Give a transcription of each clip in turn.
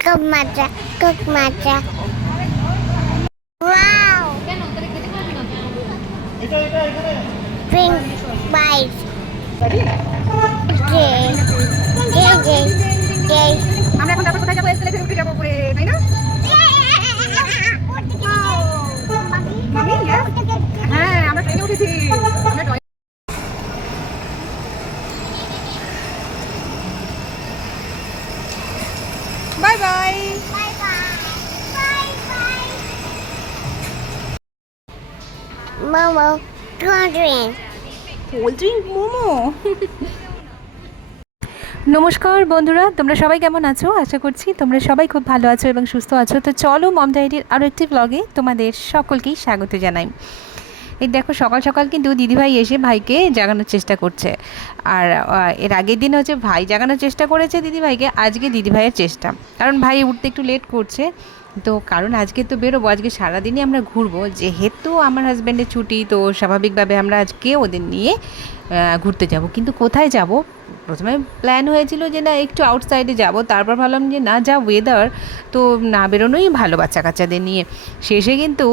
Cook matcha, cook matcha. Wow! Drink bites. J. J. J. আমরা এখন তারপর কোথায় যাবো? এসে উঠে যাবো উপরে, তাই না? মামি, yes? হ্যাঁ, আমরা ট্রেনে উঠেছি। Bye bye. Bye bye. Bye bye. Momo, cold drink. Cold drink momo. নমস্কার বন্ধুরা, তোমরা সবাই কেমন আছো? আশা করছি তোমরা সবাই খুব ভালো আছো এবং সুস্থ আছো। তো চলো মম ডায়েরির আরও একটি ব্লগে তোমাদের সকলকেই স্বাগত জানাই। এই দেখো সকাল সকাল কিন্তু দিদিভাই এসে ভাইকে জাগানোর চেষ্টা করছে। আর এর আগের দিন হচ্ছে ভাই জাগানোর চেষ্টা করেছে দিদিভাইকে, আজকে দিদিভাইয়ের চেষ্টা, কারণ ভাই উঠতে একটু লেট করছে। তো কারণ আজকে তো বেরোবো, আজকে সারাদিনই আমরা ঘুরবো, যেহেতু আমার হাজব্যান্ডের ছুটি, তো স্বাভাবিকভাবে আমরা আজকে ওদের নিয়ে ঘুরতে যাব। কিন্তু কোথায় যাব? প্রথমে প্ল্যান হয়েছিল যে না একটু আউটসাইডে যাব, তারপর ভাবলাম যে না, যা ওয়েদার, তো না বেরোনোই ভালো বাচ্চা কাচ্চাদের নিয়ে। শেষে কিন্তু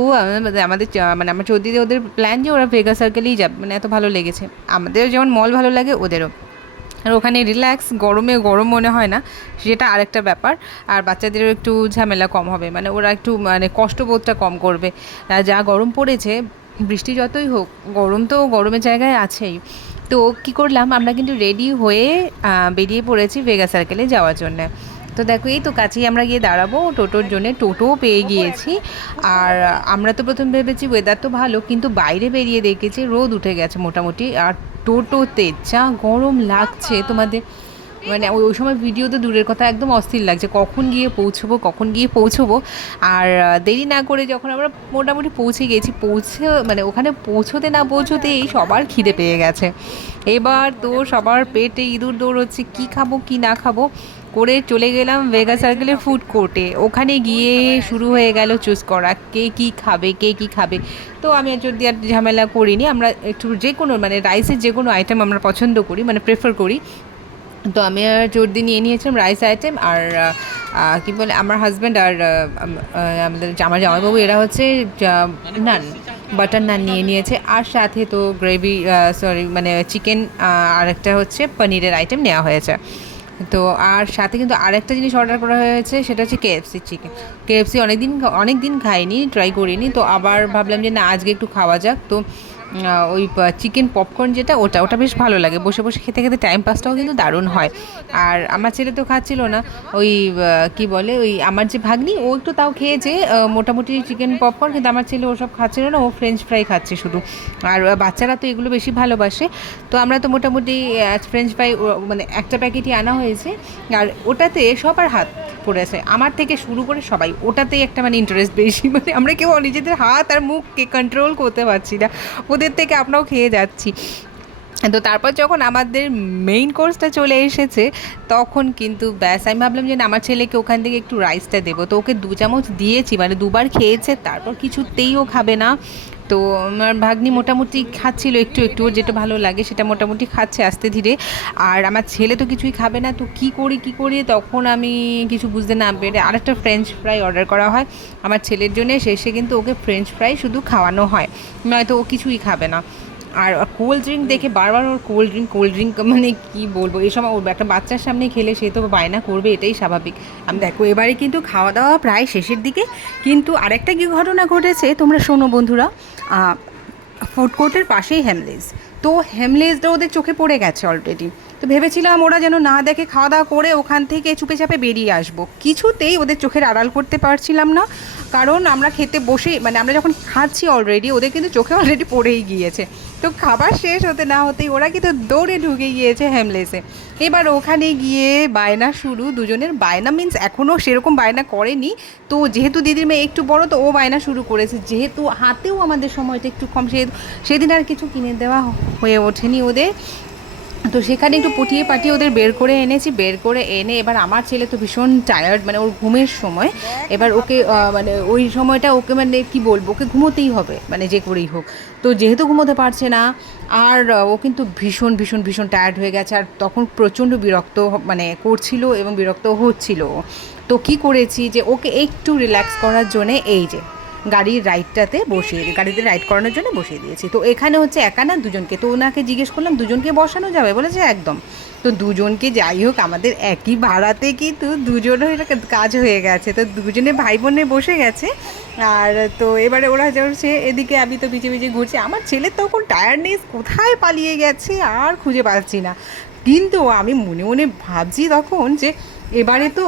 আমাদের মানে আমার চৌদিদি ওদের প্ল্যান যে ওরা ভেগা সার্কেলেই যাবে, মানে এত ভালো লেগেছে। আমাদের যেমন মল ভালো লাগে ওদেরও, আর ওখানে রিল্যাক্স, গরমে গরম মনে হয় না, সেটা আরেকটা ব্যাপার। আর বাচ্চাদেরও একটু ঝামেলা কম হবে, মানে ওরা একটু মানে কষ্টবোধটা কম করবে। যা গরম পড়েছে, বৃষ্টি যতই হোক, গরম তো গরমের জায়গায় আছেই। তো কী করলাম, আমরা কিন্তু রেডি হয়ে বেরিয়ে পড়েছি ভেগা সার্কেলে যাওয়ার জন্যে। তো দেখো এই তো কাছেই আমরা গিয়ে দাঁড়াবো, টোটোর জন্যে টোটোও পেয়ে গিয়েছি। আর আমরা তো প্রথম ভেবেছি ওয়েদার তো ভালো, কিন্তু বাইরে বেরিয়ে দেখেছি রোদ উঠে গেছে মোটামুটি। আর টোটোতে যা গরম লাগছে তোমাদের, মানে ওই সময় ভিডিও তো দূরের কথা, একদম অস্থির লাগছে কখন গিয়ে পৌঁছবো। আর দেরি না করে যখন আমরা মোটামুটি পৌঁছে গেছি, মানে ওখানে পৌঁছতে না পৌঁছতেই সবার খিদে পেয়ে গেছে। এবার তো সবার পেটে ইঁদুর দৌড় হচ্ছে, কী খাবো কী না খাবো করে চলে গেলাম ভেগা সার্কেলের ফুড কোর্টে। ওখানে গিয়ে শুরু হয়ে গেল চুজ করা, কে কী খাবে। তো আমি আর যদি আর ঝামেলা করিনি, আমরা একটু যে কোনো মানে রাইসের যে কোনো আইটেম আমরা পছন্দ করি, মানে প্রেফার করি। তো আমি আর জোর দিয়ে নিয়ে নিয়েছিলাম রাইস আইটেম। আর কী বলে আমার হাজব্যান্ড আর আমাদের আমার জামাইবাবু, এরা হচ্ছে নান, বাটার নান নিয়ে নিয়েছে। আর সাথে তো গ্রেভি, মানে চিকেন, আর একটা হচ্ছে পনিরের আইটেম নেওয়া হয়েছে। তো আর সাথে কিন্তু আরেকটা জিনিস অর্ডার করা হয়েছে, সেটা হচ্ছে কেএফসি চিকেন। কেএফসি অনেক দিন খাইনি, ট্রাই করিনি, তো আবার ভাবলাম যে না আজকে একটু খাওয়া যাক। তো ওই চিকেন পপকর্ন যেটা, ওটা বেশ ভালো লাগে, বসে বসে খেতে খেতে টাইম পাসটাও কিন্তু দারুণ হয়। আর আমার ছেলে তো খাচ্ছিল না, ওই কি বলে, ওই আমার যে ভাগ্নি, ও একটু তাও খেয়েছে মোটামুটি চিকেন পপকর্ন, কিন্তু আমার ছেলে ওসব খাচ্ছিল না, ও ফ্রেঞ্চ ফ্রাই খাচ্ছে শুধু। আর বাচ্চারা তো এগুলো বেশি ভালোবাসে। তো আমরা তো মোটামুটি ফ্রেঞ্চ ফ্রাই মানে একটা প্যাকেটই আনা হয়েছে। আর ওটাতে সবার হাত পড়েছে, আমার থেকে শুরু করে সবাই, ওটাতেই একটা মানে ইন্টারেস্ট বেশি, মানে আমরা কেউ নিজেদের হাত আর মুখকে কন্ট্রোল করতে পারছি না, ওদের থেকে আমরাও খেয়ে যাচ্ছি। তো তারপর যখন আমাদের মেইন কোর্সটা চলে এসেছে, তখন কিন্তু ব্যাস আমি ভাবলাম যে না, আমার ছেলেকে ওখান থেকে একটু রাইসটা দেবো। তো ওকে 2 চামচ দিয়েছি, মানে 2বার খেয়েছে, তারপর কিছুতেই ও খাবে না। তো আমার ভাগ্নি মোটামুটি খাচ্ছিল একটু ওর যেটা ভালো লাগে সেটা মোটামুটি খাচ্ছে আস্তে ধীরে। আর আমার ছেলে তো কিছুই খাবে না। তো কী করি, তখন আমি কিছু বুঝতে না পেরে আরেকটা ফ্রেঞ্চ ফ্রাই অর্ডার করা হয় আমার ছেলের জন্য। শেষে কিন্তু ওকে ফ্রেঞ্চ ফ্রাই শুধু খাওয়ানো হয়, নয়তো ও কিছুই খাবে না। আর কোল্ড ড্রিঙ্ক দেখে বারবার ওর কোল্ড ড্রিঙ্ক মানে কি বলবো, এই সময় ওর একটা বাচ্চার সামনে খেলে সে তো বায়না করবে, এটাই স্বাভাবিক। আমি দেখো এবারে কিন্তু খাওয়া দাওয়া প্রায় শেষের দিকে, কিন্তু আরেকটা কি ঘটনা ঘটেছে তোমরা শোনো বন্ধুরা। ফুড কোর্টের পাশেই হেমলেজ, তো হেমলেজটা ওদের চোখে পড়ে গেছে অলরেডি। তো ভেবেছিলাম ওরা যেন না দেখে খাওয়া দাওয়া করে ওখান থেকে চুপে চাপে বেরিয়ে আসবো, কিছুতেই ওদের চোখের আড়াল করতে পারছিলাম না। কারণ আমরা খেতে বসে, মানে আমরা যখন খাচ্ছি অলরেডি, ওদের কিন্তু চোখে অলরেডি পড়েই গিয়েছে। তো খাবার শেষ হতে না হতেই ওরা কিন্তু দৌড়ে ঢুকে গিয়েছে হেমলেসে। এবার ওখানে গিয়ে বায়না শুরু, দুজনের বায়না মিন্স এখনও সেরকম বায়না করেনি। তো যেহেতু দিদির মেয়ে একটু বড়, তো ও বায়না শুরু করেছে, যেহেতু হাতেও আমাদের সময়টা একটু কম, সেদিন আর কিছু কিনে দেওয়া হয়ে ওঠেনি ওদের। তো সেখানে একটু পটিয়ে পাটিয়ে ওদের বের করে এনে এবার আমার ছেলে তো ভীষণ টায়ার্ড, মানে ওর ঘুমের সময়। এবার ওকে মানে ওই সময়টা ওকে মানে কি বলবো, ওকে ঘুমোতেই হবে, মানে যে করেই হোক। তো যেহেতু ঘুমোতে পারছে না, আর ও কিন্তু ভীষণ টায়ার্ড হয়ে গেছে, আর তখন প্রচণ্ড বিরক্ত মানে করছিল এবং বিরক্ত হচ্ছিল। তো কী করেছি যে ওকে একটু রিল্যাক্স করার জন্যে এই যে গাড়ির রাইডটাতে বসিয়ে দিই, গাড়িতে রাইড করানোর জন্য বসিয়ে দিয়েছি। তো এখানে হচ্ছে একা না দুজনকে, তো ওনাকে জিজ্ঞেস করলাম দুজনকে বসানো যাবে, বলেছে একদম। তো দুজনকে যাই হোক আমাদের একই ভাড়াতে কিন্তু দুজনের কাজ হয়ে গেছে, তো দুজনে ভাই বোনে বসে গেছে। আর তো এবারে ওরা যাচ্ছে এদিকে, আমি তো পিছিয়ে পিছিয়ে ঘুরছি। আমার ছেলের তখন টায়ার্ডনেস কোথায় পালিয়ে গেছে আর খুঁজে পাচ্ছি না, কিন্তু আমি মনে মনে ভাবছি তখন যে এবারে তো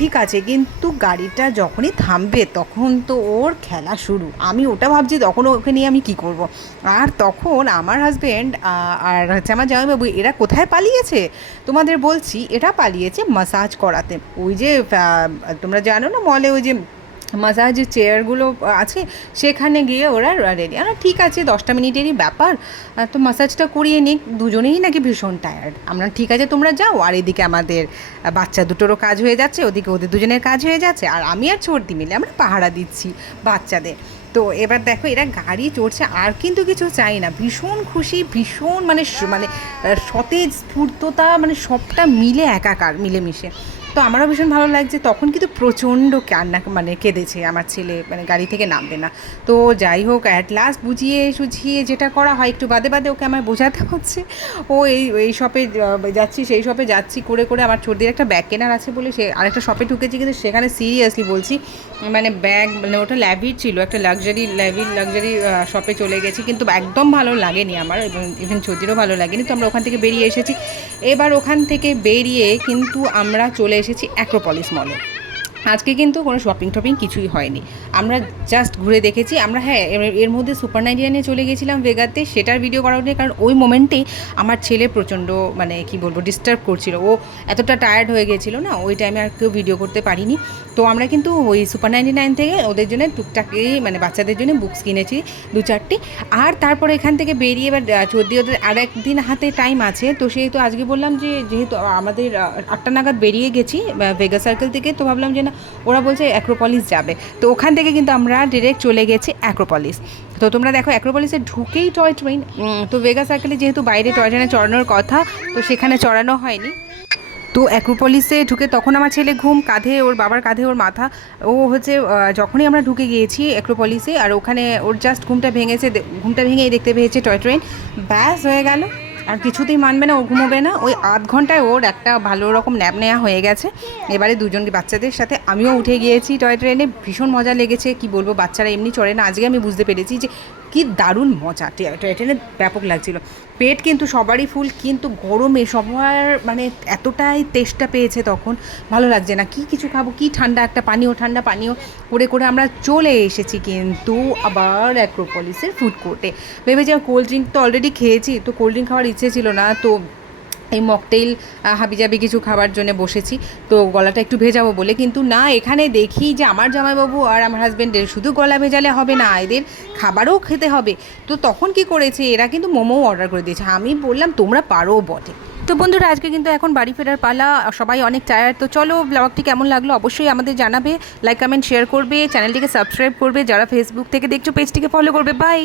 ঠিক আছে, কিন্তু গাড়িটা যখনই থামবে তখন তো ওর খেলা শুরু। আমি ওটা ভাবছি তখন ওকে নিয়ে আমি কি করব। আর তখন আমার হাজব্যান্ড আর হচ্ছে আমার জামাইবাবু এরা কোথায় পালিয়েছে, তোমাদের বলছি, এরা পালিয়েছে মাসাজ করাতে। ওই যে তোমরা জানো না মলে ওই যে মাসাজ চেয়ারগুলো আছে, সেখানে গিয়ে ওরা রেডি। আর ঠিক আছে 10টা মিনিটেরই ব্যাপার, তো মাসাজটা করিয়ে নিক, দুজনেই নাকি ভীষণ টায়ার্ড। আমরা ঠিক আছে তোমরা যাও, আর এদিকে আমাদের বাচ্চা দুটোরও কাজ হয়ে যাচ্ছে, ওদিকে ওদের দুজনের কাজ হয়ে যাচ্ছে, আর আমি আর ছোটদি মিলে আমরা পাহারা দিচ্ছি বাচ্চাদের। তো এবার দেখো এরা গাড়ি চড়ছে, আর কিন্তু কিছু চাই না, ভীষণ খুশি, ভীষণ মানে সতেজ স্ফূর্ততা, মানে সবটা মিলে একাকার মিলেমিশে। তো আমারও ভীষণ ভালো লাগছে। তখন কিন্তু প্রচণ্ড কান্না, মানে কেঁদেছে আমার ছেলে, মানে গাড়ি থেকে নামবে না। তো যাই হোক অ্যাট লাস্ট বুঝিয়ে সুঝিয়ে যেটা করা হয়, একটু বাদে বাদে ওকে আমার বোঝাতে হচ্ছে। ও এই শপে যাচ্ছি, সেই শপে যাচ্ছি করে করে, আমার ছোটদের একটা ব্যাগ কেনার আছে বলে সে আরেকটা শপে ঢুকেছি, কিন্তু সেখানে সিরিয়াসলি বলছি মানে ব্যাগ, মানে ওটা ল্যাভির ছিল, একটা লাক্সারি শপে চলে গেছি, কিন্তু একদম ভালো লাগেনি আমার, এবং ইভেন ছোটদেরও ভালো লাগেনি। তো আমরা ওখান থেকে বেরিয়ে এসেছি। এবার ওখান থেকে বেরিয়ে কিন্তু আমরা চলে এসেছি অ্যাক্রোপলিস মলে। আজকে কিন্তু কোনো শপিং টপিং কিছুই হয়নি, আমরা জাস্ট ঘুরে দেখেছি। আমরা হ্যাঁ এর মধ্যে সুপার 99-এ চলে গেছিলাম ভেগাতে, সেটার ভিডিও করা হয়নি, কারণ ওই মোমেন্টেই আমার ছেলে প্রচণ্ড মানে কি বলবো ডিস্টার্ব করছিল, ও এতটা টায়ার্ড হয়ে গেছিলো না, ওই টাইমে আর কেউ ভিডিও করতে পারিনি। তো আমরা কিন্তু ওই সুপার 99 থেকে ওদের জন্য টুকটাকি মানে বাচ্চাদের জন্য বুকস কিনেছি 2-4টি। আর তারপর এখান থেকে বেরিয়ে এবার চোদ্দি ওদের আর একদিন হাতে টাইম আছে, তো সেহেতু আজকে বললাম যে যেহেতু আমাদের 8টা নাগাদ বেরিয়ে গেছি ভেগা সার্কেল থেকে, তো ভাবলাম যে না ওরা বলছে অ্যাক্রোপলিস যাবে, তো ওখান থেকে কিন্তু আমরা ডিরেক্ট চলে গেছি অ্যাক্রোপলিস। তো তোমরা দেখো অ্যাক্রোপলিসে ঢুকেই টয় ট্রেন, তো ভেগা সার্কেলে যেহেতু বাইরে টয় ট্রেনে চড়ানোর কথা, তো সেখানে চড়ানো হয়নি। তো অ্যাক্রোপলিসে ঢুকে তখন আমার ছেলে ঘুম, কাঁধে ওর বাবার কাঁধে ওর মাথা, ও হচ্ছে যখনই আমরা ঢুকে গিয়েছি অ্যাক্রোপলিসে, আর ওখানে ওর জাস্ট ঘুমটা ভেঙেই দেখতে পেয়েছে টয় ট্রেন, ব্যাস হয়ে গেল। আর কিছুতেই মানবে না, ও ঘুমোবে না। ওই আধ ঘন্টায় ওর একটা ভালো রকম ন্যাপ নেওয়া হয়ে গেছে। এবারে দুজন বাচ্চাদের সাথে আমিও উঠে গিয়েছি টয় ট্রেনে, ভীষণ মজা লেগেছে। কি বলবো, বাচ্চারা এমনি চড়ে না, আজকে আমি বুঝতে পেরেছি যে কি দারুণ মজা, টয় ট্রেনে ব্যাপক লাগছিল। পেট কিন্তু সবারই ফুল, কিন্তু গরমে সবার মানে এতটাই তেষ্টা পেয়েছে তখন, ভালো লাগছে না, কি কিছু খাবো, কি ঠান্ডা একটা ঠান্ডা পানীয় করে করে আমরা চলে এসেছি কিন্তু আবার অ্যাক্রোপলিসের ফুড কোর্টে। ভেবে যে কোল্ড ড্রিঙ্ক তো অলরেডি খেয়েছি, তো কোল্ড ড্রিঙ্ক খাওয়ার ইচ্ছে ছিল না, তো এই মকটেইল হাবিজাবি কিছু খাবার জন্য বসেছি, তো গলাটা একটু ভেজাবো বলে। কিন্তু না, এখানে দেখি যে আমার জামাইবাবু আর আমার হাজব্যান্ডের শুধু গলা ভেজালে হবে না, এদের খাবারও খেতে হবে। তো তখন কি করেছে, এরা কিন্তু মোমো অর্ডার করে দিয়েছে। আমি বললাম তোমরা পারো বটে। তো বন্ধুরা আজকে কিন্তু এখন বাড়ি ফেরার পালা, সবাই অনেক টায়ার্ড। তো চলো ব্লগটি কেমন লাগলো অবশ্যই আমাদের জানাবে, লাইক কমেন্ট শেয়ার করবে, চ্যানেলটিকে সাবস্ক্রাইব করবে, যারা ফেসবুক থেকে দেখছো পেজটিকে ফলো করবে। বাই।